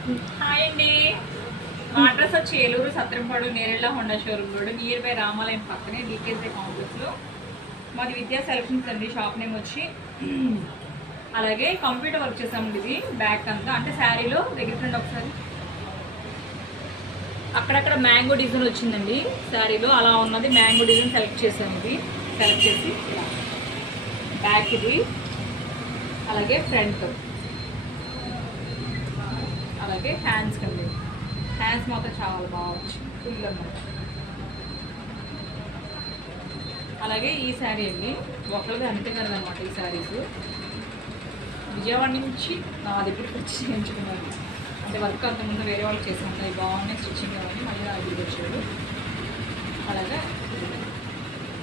Hi అండి. మా address వచ్చి Eluru Satrampadu Nerella Honda showroom road near by రామాలయం పక్కనే డీకేజీ కాంప్లెక్స్లో. మాది విద్యా సెలక్షన్స్ అండి. షాప్ నేమ్ వచ్చి అలాగే కంప్యూటర్ వర్క్ చేసామండి. ఇది బ్యాక్ అంతా అంటే శారీలో దగ్గర ఒకసారి అక్కడక్కడ మ్యాంగో డిజైన్ వచ్చిందండి. శారీలో అలా ఉన్నది మ్యాంగో డిజైన్ సెలెక్ట్ చేసాము. ఇది సెలెక్ట్ చేసి బ్యాక్ ఇది అలాగే ఫ్రంట్ అలాగే హ్యాండ్స్ కండి. హ్యాండ్స్ మాత్రం చాలా బాగా వచ్చింది ఫుల్ అన్నమాట. అలాగే ఈ శారీ అండి ఒకరిది అంతే కదనమాట. ఈ శారీస్ విజయవాడ నుంచి నా దగ్గరికి వచ్చి చేయించుకున్నాను. అంటే వర్క్ అంతకుముందు వేరే వాళ్ళు చేసి ఉంటాయి, బాగున్నాయి స్టిచ్చింగ్ అవన్నీ. మళ్ళీ నా దగ్గరికి వచ్చాడు. అలాగే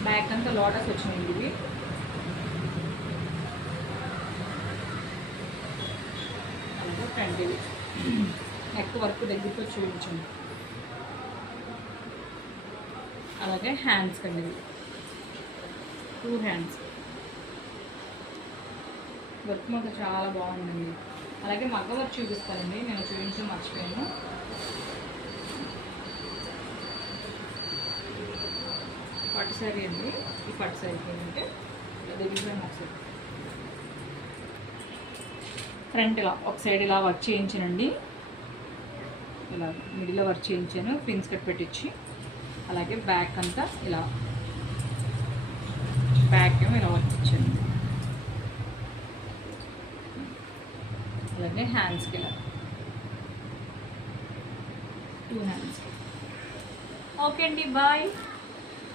బ్యాక్ అంతా లోటస్ వచ్చినాయి. ఇవి అలాగే ఫ్రంట్ ఇవి నెక్ వర్క్ దగ్గరికి వచ్చి చూపించండి. అలాగే హ్యాండ్స్ కండి. ఇవి 2 హ్యాండ్స్ వర్క్ మాత్రం చాలా బాగుందండి. అలాగే మగ్గ వర్క్ చూపిస్తానండి, నేను చూపించడం మర్చిపోయాను. పట్టు శారీ అండి. ఈ పట్టు శారీకి ఏంటంటే డిజైన్ ఒకసారి ఫ్రంట్ ఇలా ఒక సైడ్ ఇలా వర్క్ చేయించానండి. ఇలా మిడిల్లో వర్క్ చేయించాను, ప్రిన్స్ కట్ పెట్టించి. అలాగే బ్యాక్ అంతా ఇలా బ్యాక్ ఏమో ఇలా వర్క్ ఇచ్చాను. అలాగే హ్యాండ్స్కి ఇలా 2 హ్యాండ్స్కి. ఓకే అండి, బాయ్.